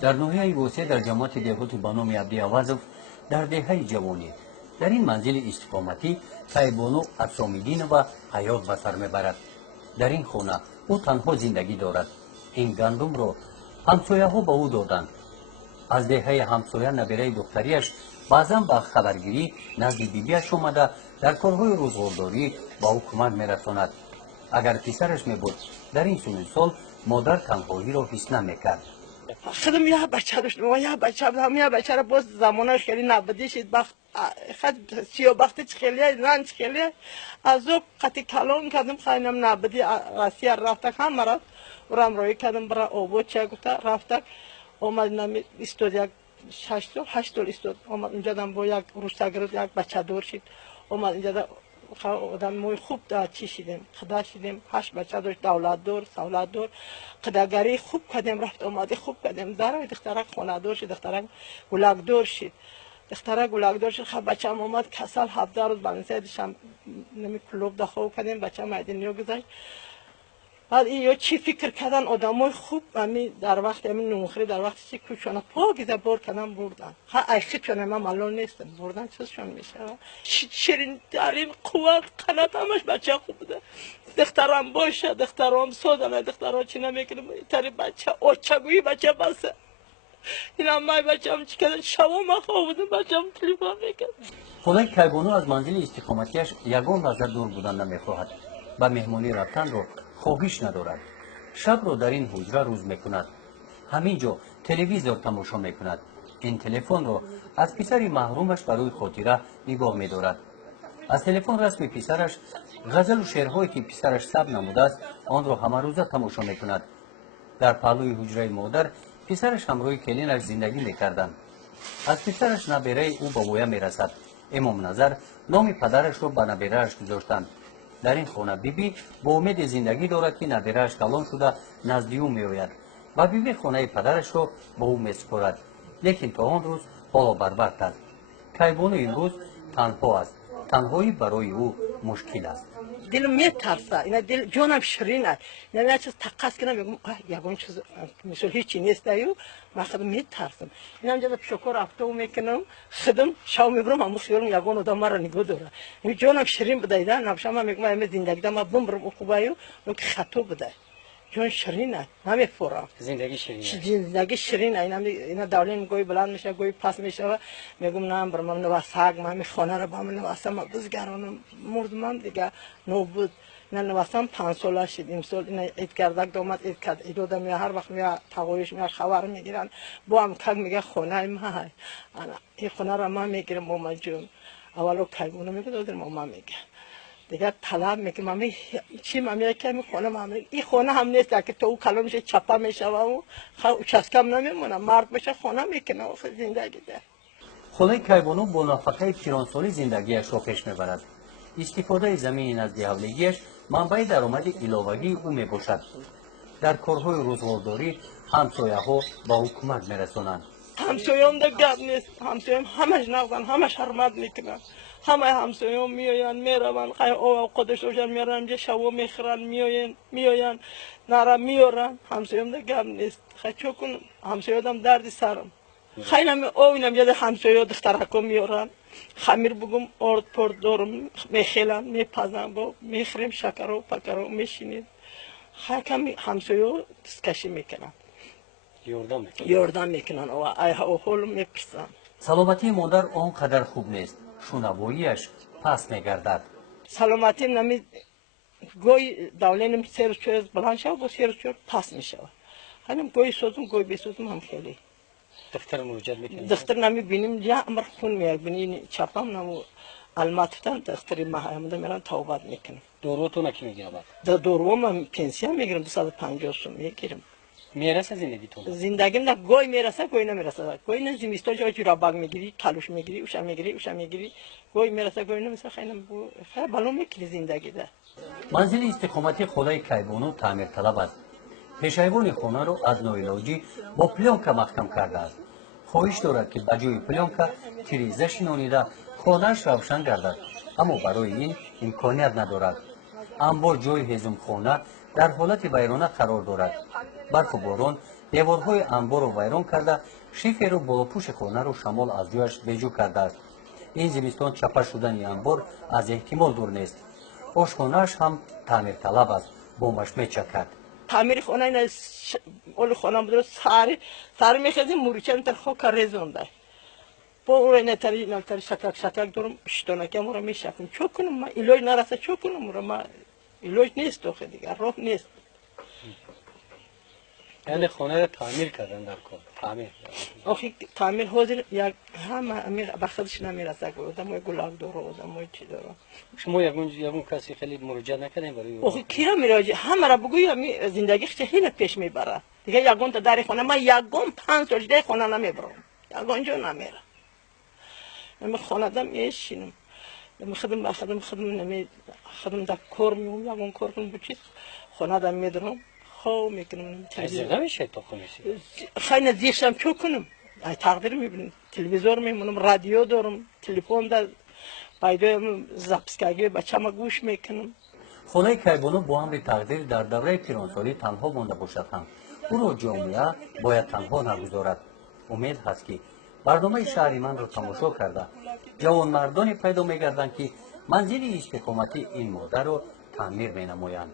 در ناحیه وسیع در جماعت دیهات با نام عبدی عوضов در دهه جوانی در این منزل استقامتی خیبانو افسامیدین و حیات به سر میبرد. در این خانه او تنها زندگی دارد. این گندم را همسایه ها به او دادند. از دهه همسایه نبیره دختریش بعضا با خبرگیری نزد بیبیش آمده در کارهای روزگارداری با او کمک میرساند. اگر پسرش میبود در این سن سال مادر تنهایی را حس نمیکرد. خودم یه بچه داشتم و یه بچه بودم، یه بچه را باز زمانش خیلی نبودی شد خد سیاه بختی خیلی رنج خیلی از او قطع کلام کردم خیلی نبودی راستی رفته هم مرد ورم روی کردم برای آبو چه گفته رفته آمد نمی استود یک 6 سال 8 سال استود آمد اینجا دم با یک روستگرد یک بچه دور شد آمد اینجا آدم موی خوب چی شدیم خدا شدیم 8 بچه داشت دولت دور سولت دور قداگری خوب کردیم رفت آمده خوب کردیم در دخترک خانه دور شد دخترک گلک دور شد دخترک گلک دور شد خب بچه هم آمد کسل 17 روز بانسه داشتم نمی کلوب دخو کردیم بچه هم دنیا گذشت بعد این چی فکر کردن آدمای خوب همین در وقت همین نمخری در وقت چی کوچونه پاگیده بار کردن بردن ها عشق چونه من معلوم نیستم بردن چیزشون میشه شیرین ترین قوت قنات همش بچه خوب بوده دخترم باشه دخترم سودم دخترم چی نمیکنم تری بچه اوچگویی بچه بسه این هم مای بچه هم چی کردن شما ما خواب بودم بچه هم تلیفون میکرد. خدای کیبانو از منزل استقامتیش یگان لحظه دور بودن نمیخواهد و مهمانی رفتن رو خواهش ندارد. شب رو در این حجره روز میکند. همینجا تلویزیون تماشا میکند. این تلفن رو از پسر محرومش برای خاطره نگاه میدارد. از تلفن رسمی پسرش غزل و شعرهایی که پسرش ثبت نموده است آن را همه روزه تماشا میکند. در پهلوی حجره مادر پسرش همراه کلینش زندگی میکردند. از پسرش نبیره او به ویه میرسد. امام نظر نام پدرش را به نبیرهش گذاشتند. در این خانه بیبی با امید زندگی دارد که نبیرهش کلان شده نزد او میآید و بیبی خانه پدرش را به او میسپارد. لیکن تا آن روز حالا بربخت است. کیبانو این روز تنها است. تنهایی برای او مشکل است. دلم میترسه اینا دل جانم شیرینه اینا چیز تقص کنم میگم یگان چیز مثل هیچی نیست ایو من خودم میترسم اینا اینجا پیشکار رفته و میکنم خودم شاو میبرم هم خیالم یگان آدم مرا نگاه داره این جانم شیرین بده اینا نباشم من میگم من زندگی دارم بمرم خوبه ایو که خطا بده جان شیرینه نمیفورم زندگی شیرینه اینا دولین گوی بلند میشه گوی پس میشه میگم نه برم من نواسق من خانه رو با من نواسم بزگرانم مردم دیگه نوبود نه نواسم 5 ساله شد این سال اینا اید کردک دومت اید کرد ایدادم یا هر وقت میاد تقویش میاد خبر میگیرن با هم کل میگه خانه ما های این خانه رو ما میگیرم مامان جون اولو کیبانو میگه دادر ماما میگه دیگه طلب میکنم مامی چی مامی که می خونه مامی این خونه هم نیست که تو کلام میشه چپا میشه و چسکم نمیمونه مرد بشه خونه میکنه و زندگی ده. خدای کیبانو با نفقه 40 سالی زندگیش را پیش میبرد. استفاده زمین از دیهولگیش منبع درآمد الهوی او میباشد. در کارهای روزگارداری همسایه ها با او کمک میرسانند. همسایه‌ام ده گپ نیست همسایه‌ام همش نقدن همش حرمت میکنن همه همسایه‌ام میآیند میروند خیلی خودشون میارن اینجا شوا میخرن میآیند نره میارن همسایه‌ام ده گپ نیست خیلی چون همسایه‌ام درد سرم خیلی اینم یاد همسایه دخترکم میارن خمیر بگم آرد پرد دارم میخیلن میپزن با میخریم شکر و پکر و میشینیم خیلی کمی همسایه دستکشی میکنن یاردم میکنن و حال میپرسن. سلامتی مادر آنقدر خوب نیست. شنواییش پس میگردد. سلامتی نمی گوی دولینم سر چوز بلند شو با سر چوز پس میشه. همین گوی سوزم گوی بیسوزم هم خیلی. دختر موجود میکنه. دختر نمی بینیم یا امر خون میاد بینی چپم نمو علماتتان دختری ماهیمون میرن توبت میکنم. دوروتون اکی میگیرم. دوروم پنسیون میگیرم 250 سوم میگیرم. میرسه زندگیتون؟ زندگیم نه گوی میرسه گوی نمیرسه گوی نه زمستون جای جورا باگ میگیری کالوش میگیری اوشا میگیری گوی میرسه گوی نمیرسه خیلی بالو میکنی زندگی ده. منزل استقامتی خدای کیبانو تعمیر طلب است. پیشایوان خانه رو از نوعلاجی با پلانکا محکم کرده است. خواهش دارد که بجای پلانکا تیریزه شنانیده خانهش روشن گردد، اما برای این امکانیت ندارد. انبار جای هزم خانه در حالت ویرانه قرار دارد. برف و باران دیوارهای انبار رو ویران کرده، شیفر و بالاپوش خانه رو شمال از جایش بیجو کرده است. این زمستان چپه شدن انبار از احتمال دور نیست. آشخانه‌اش هم تعمیر طلب است، بومش میچکد. تعمیر خانه این اول خانه بود ساری میخزیم موریچن تر خاک رزونده با اون نتری شکک دارم شتونکم رو میشکم چو کنم من ایلوی نرسه چو کنم رو من ایلوی نیست تو دیگه راه نیست. یعنی خانه را تعمیر کردن در کار تعمیر آخه تعمیر حاضر یک همه به خودش نمیرسه آدم گلاب داره آدم چی داره. شما یگون کسی خیلی مراجعه نکردین برای آخه کیرا میراجع همه را بگویم زندگی خیلی پیش میبره دیگه یگون تا در خانه من یگون 5 سال دیگه خانه نمیبرم یگون جا نمیره من خانه دم میشینم من خدم نمی خدم در کار میوم یگون کار کنم بچی خانه دم میدرم خو میکنم تلویزیون نمیشه تو خونسی خیلی زیشم چو کنم ای تقدیر میبینم تلویزیون میمونم رادیو دارم تلفن در پیدا زبسکگی بچه‌م گوش میکنم. خانه کیبانو با امر تقدیر در دوره پیرانسالی تنها مانده باشد هم او را جامعه باید تنها نگذارد. امید هست که برنامه شهری من را تماشا کرده جوانمردانی پیدا میگردند که منزل استقامتی این مادر را تعمیر مینمایند.